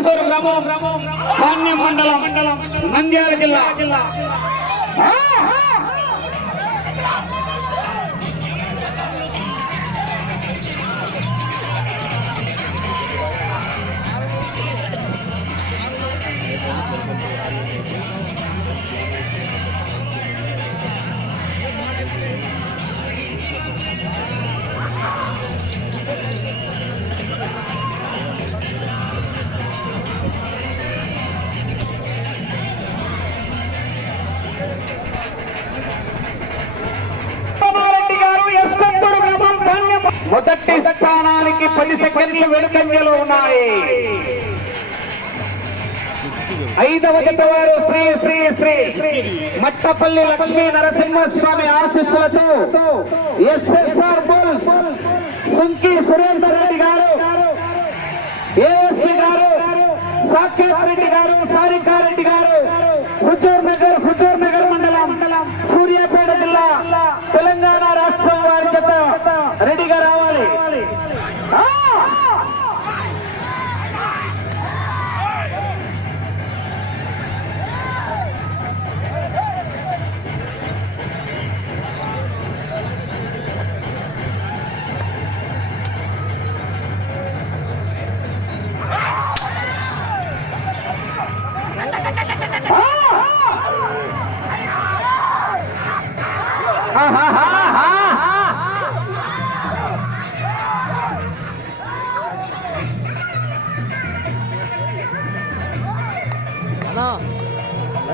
ఎస్కొత్తూరు గ్రామం ధాన్యం మండలం నంద్యాల జిల్లా ఆ! రామారెడ్డి మొదటి స్థానానికి పది సెకండ్లు వెనుకంజలో ఉన్నాయి. ఐదవ జత వారు శ్రీ శ్రీ శ్రీ మట్టపల్లి లక్ష్మీ నరసింహస్వామి ఆశీస్సులతో SSR bull Sunki Surender Reddy garu ASP garu Saketh Reddy గారు సారికారెడ్డి గారు హుజూర్ నగర్ హుజూర్ నగర్ మండలం సూర్యాపేట జిల్లా తెలంగాణ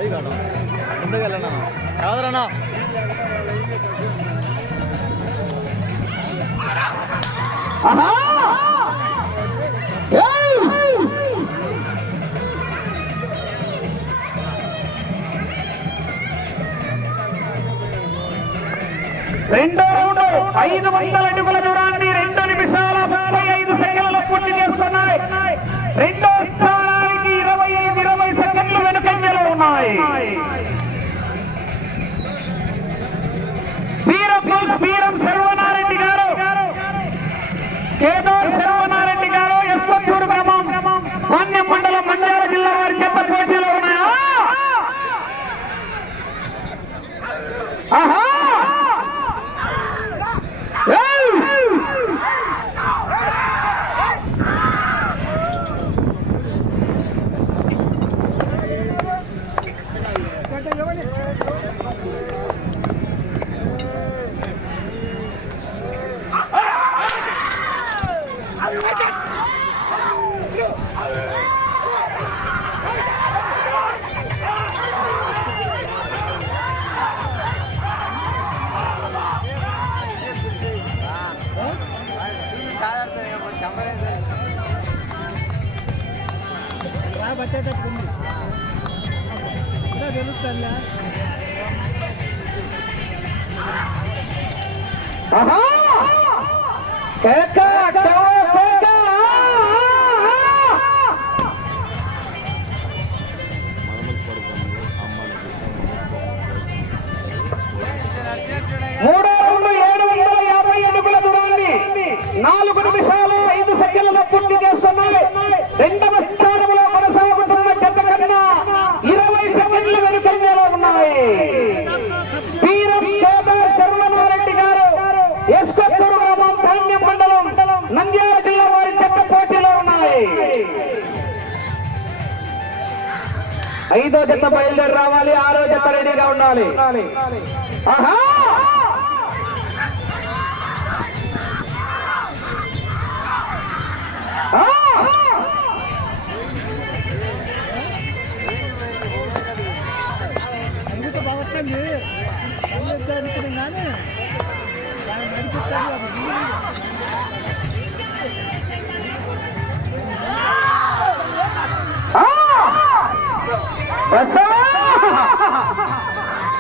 అది కాదు ముందుకు వెళ్ళనా కాదరన్నా రెండో రౌండ్ ఐదు వందల అడుగుల దూరం. కేదార్ శర్వనారెడ్డి జత బయలుదేరి రావాలి ఆరో జత రెడీగా ఉండాలి. ఆహా! కానీ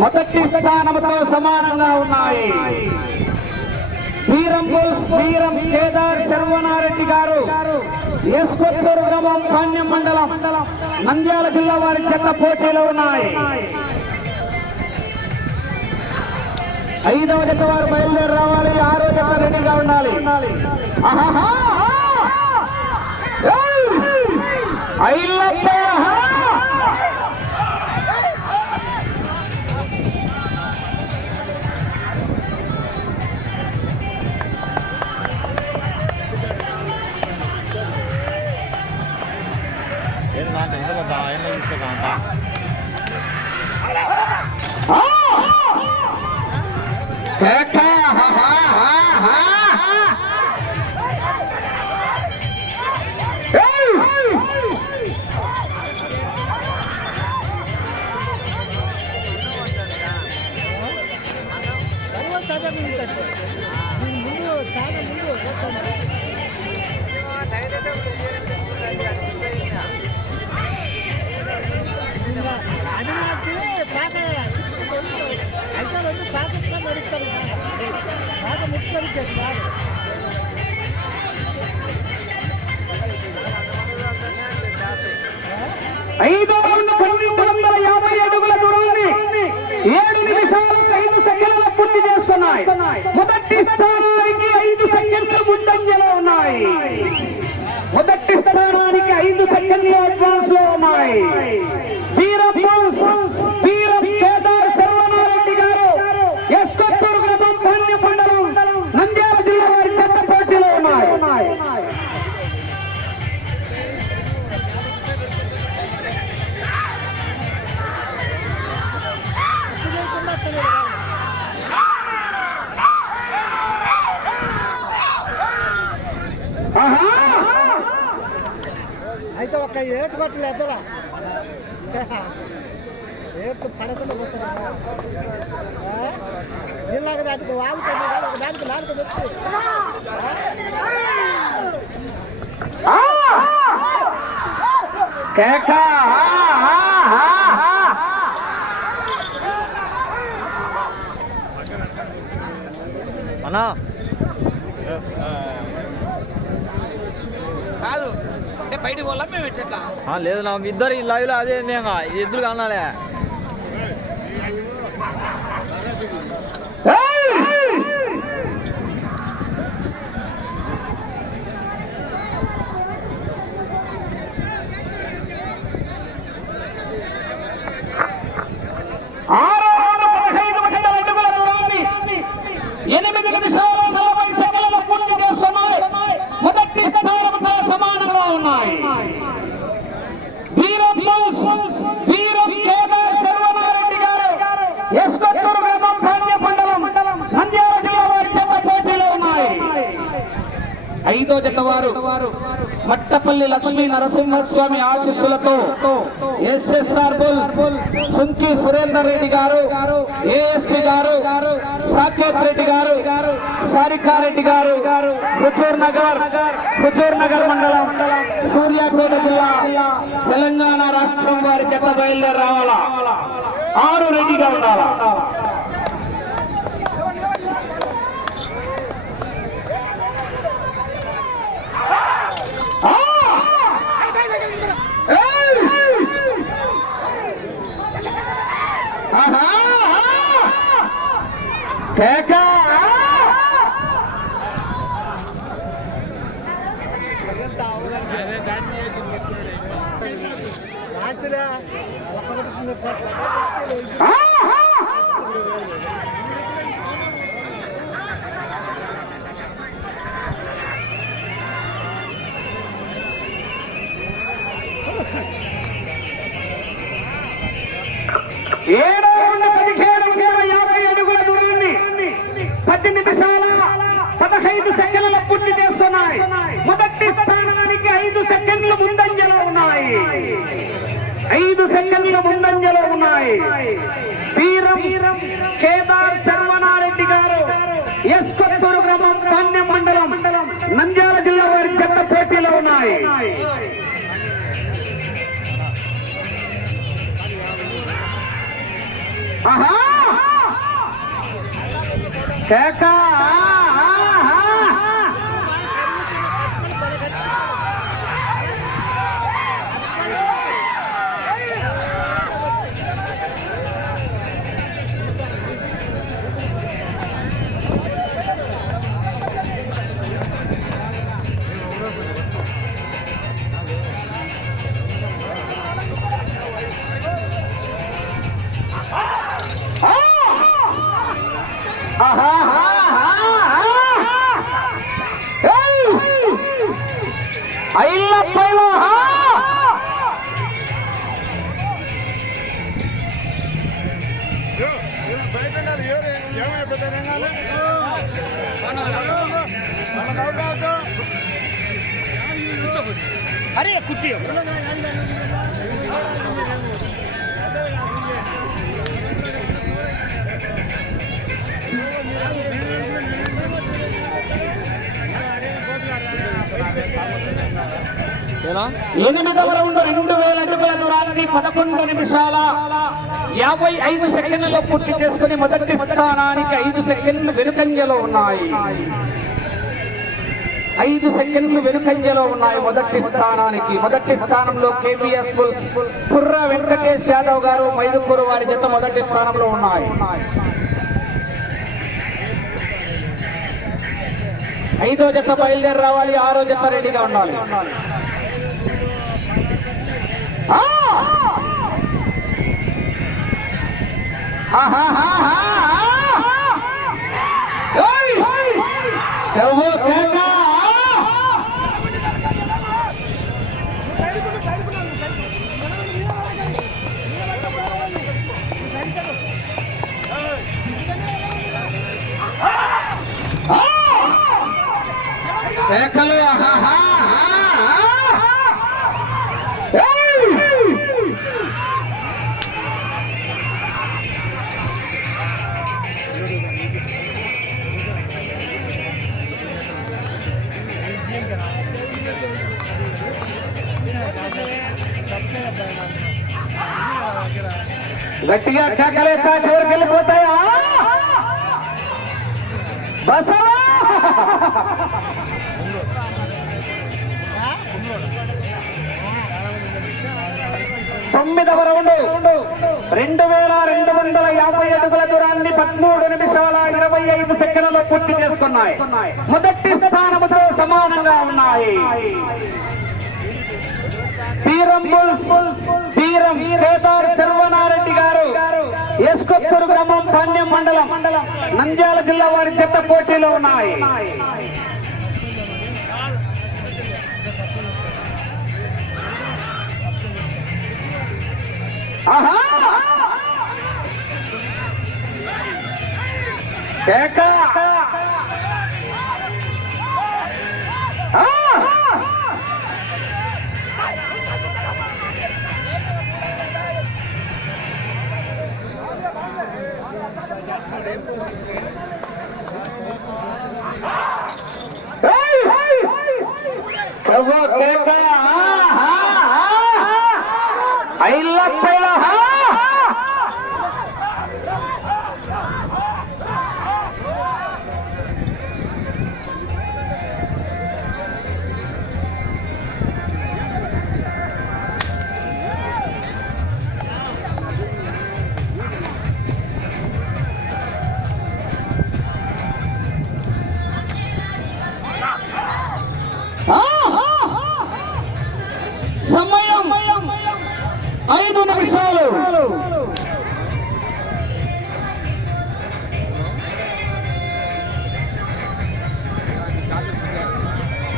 మొదటి స్థానంతో సమానంగా ఉన్నాయి. వీరం వీరం కేదార్ శర్వనారెడ్డి గారు ఎస్ కొత్తూరు గ్రామం పాణ్యం మండలం నంద్యాల జిల్లా వారి జత పోటీలో ఉన్నాయి. ఐదవ జత వారు బయలుదేరి రావాలి ఆరో జత రెడీగా ఉండాలి. ఆహాహా! ಬಂದ మొదటి స్థానానికి ఐదు సెకండ్లు ముందంజలో ఉన్నాయి. మొదటి స్థానానికి ఐదు సెకండ్లు అడ్వాన్స్లో ఉన్నాయి. ఒక ఏటు కొట్టలు ఎద్దరా ఏటు పడకుండా పోతారా ఇలాగ దానికి వాగుతుంది ఒక దానికి నాలుగు వచ్చి ఆ! కేక! అన్నా బయటికి పోలా మేము ఎట్లా ఆ, లేదు నా ఇద్దరు ఈ లైవ్లో అదే ఏంది ఇంకా ఇద్దరు కానాలే ఐదో వారు మట్టపల్లి లక్ష్మీ నరసింహస్వామి ఆశీస్సులతో ఎస్ఎస్ఆర్ బుల్ సుంకి సురేందర్ రెడ్డి గారు ఏఎస్పి గారు సాకేత్ రెడ్డి గారు సారికారెడ్డి గారు హుజూర్ నగర్ హుజూర్ నగర్ మండలం సూర్యాపేట జిల్లా తెలంగాణ రాష్ట్రం వారి చెత్త బయలుదేరి రావాలా? ఆరు రెడ్డిగా ఉండాలా ఆ! ఏయ్! ఆహా! కేక! రాత్రి ఒక్కొక్కటి ఆహా! ఏడో రెండు పదిహేడు వందల యాభై అడుగుల దూరాన్ని పది నిమిషాల పదహైదు సెకండ్ల పూర్తి చేస్తున్నాయి. మొదటి స్థానానికి ఐదు సెకండ్లు ముందంజలో ఉన్నాయి ఐదు సెకండ్ల ముందంజలో ఉన్నాయి. వీరం కేదార్ శర్వనారెడ్డి గారు ఎస్ కొత్తూరు గ్రామం పాణ్యం మండలం నంద్యాల జిల్లా వారి జత పోటీలో ఉన్నాయి. ఆహా! కేక! అరే కుర్చీ ఏనా? ఎనిమిదవ రౌండ్ రెండు వేల అడుగుల దూరాన్ని పదకొండు నిమిషాల యాభై ఐదు సెకండ్లలో పూర్తి చేసుకుని మొదటి స్థానానికి ఐదు సెకండ్లు వెనుకంజలో ఉన్నాయి. ఐదు సెకండ్లు వెనుకంజలో ఉన్నాయి మొదటి స్థానానికి. మొదటి స్థానంలో కేబిఎస్ కుర్ర వెంకటేష్ యాదవ్ గారు మైదుకూరు వారి జత మొదటి స్థానంలో ఉన్నాయి. ఐదో జత బయలుదేరి రావాలి ఆరో జత రెడీగా ఉండాలి. ఆ! గట్టిగా కేకలే చివరికి వెళ్ళిపోతాయా బసవా! తొమ్మిదవ రౌండ్. రెండు వేల రెండు వందల యాభై అడుగుల దూరాన్ని పదమూడు నిమిషాల ఇరవై ఐదు సెకండ్లలో పూర్తి చేసుకున్నాయి. మొదటి స్థానంతో సమానంగా ఉన్నాయి. తీరం మండలం తీరం కేదార్ శర్వనారెడ్డి గారు. ఎస్కొత్తూరు గ్రామం పాణ్యం మండలం. నంద్యాల జిల్లా వారి జత పోటీలో ఉన్నాయి. ఆహా!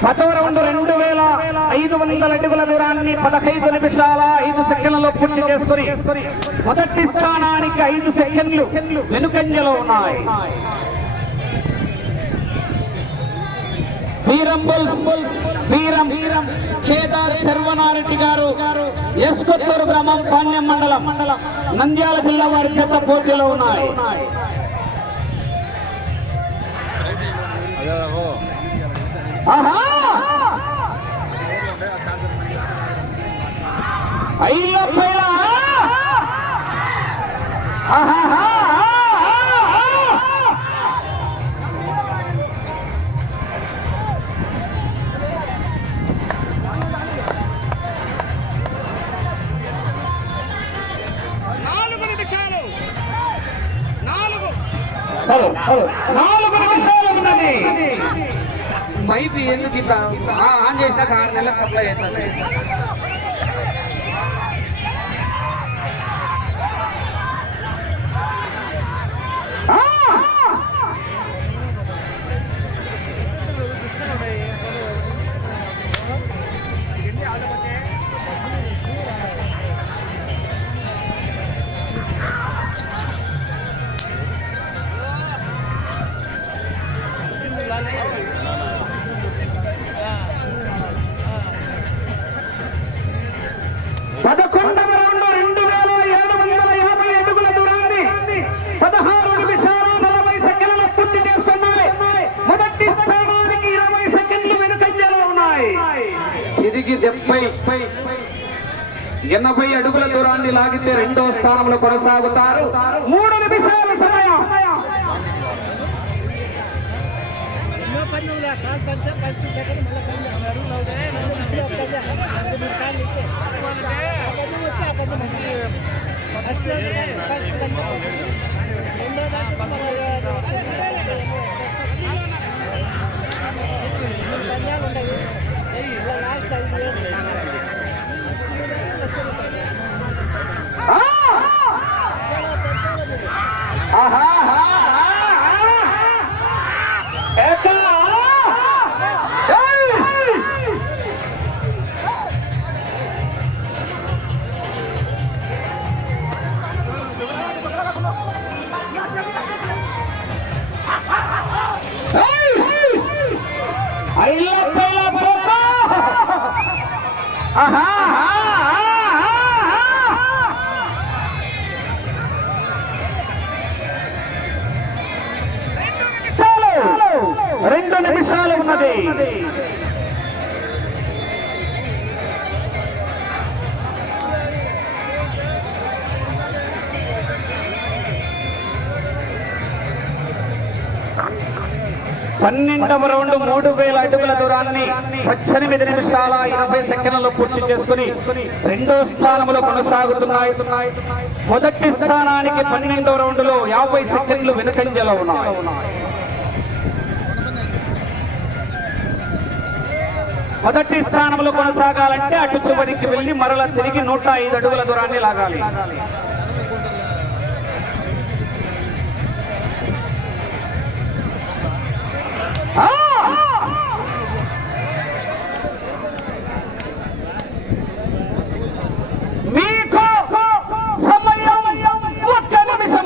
పదవ రౌండ్ రెండు వేల ఐదు వందల అడుగుల దూరాన్ని పదహైదు నిమిషాల ఐదు సెకండ్లలో పూర్తి చేసుకుని మొదటి స్థానానికి ఐదు సెకండ్లు వెనుకంజలో ఉన్నాయి. వీరం వీరం కేదార్ శర్వనారెడ్డి గారు ఎస్కొత్తూరు గ్రామం పాణ్యం మండలం నంద్యాల జిల్లా వారి చేత పోటీలో ఉన్నాయి. అయ్యో అయ్యప్పయ్య ఆహా! ఎందుకు ఇట్లా ఆన్ చేసిన ఆరు నెలలకు సప్లై అవుతుంది. తిరిగి డెబ్బై ఎనభై అడుగుల దూరాన్ని లాగితే రెండో స్థానంలో కొనసాగుతారు. మూడు నిమిషాల సమయం. ఎన్నో ఉండవు லாஸ்ட் ఉన్నది. పన్నెండవ రౌండ్ మూడు వేల అడుగుల దూరాన్ని పద్దెనిమిది నిమిషాల ఇరవై సెకండ్లలో పూర్తి చేసుకుని రెండో స్థానంలో కొనసాగుతున్నాయి. మొదటి స్థానానికి పన్నెండవ రౌండ్లో యాభై సెకండ్లు వెనుకంజలో ఉన్నాయి. మొదటి స్థానంలో కొనసాగాలంటే అటు చివరికి వెళ్ళి మరల తిరిగి నూట ఐదు అడుగుల దూరాన్ని లాగాలి.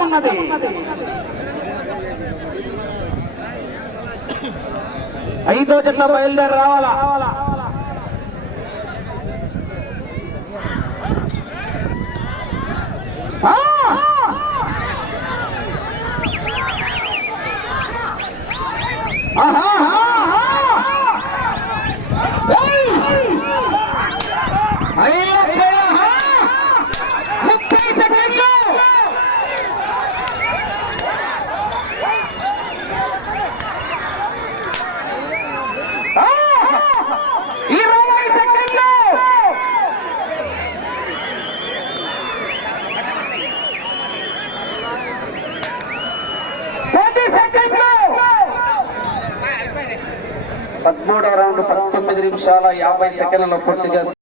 ఉన్నది ఐదో జట్ల బయలుదేరి రావాలా? ఆహా! ఆహాహాహా! ఏయ్! అయ్యప్పయ్యా! ముప్పై సెకండ్లు ఆ! ఇరవై సెకండ్లు పది సెకండ్లు తొమ్మిది నిమిషాల యాభై సెకండ్లను పూర్తి చేస్తారు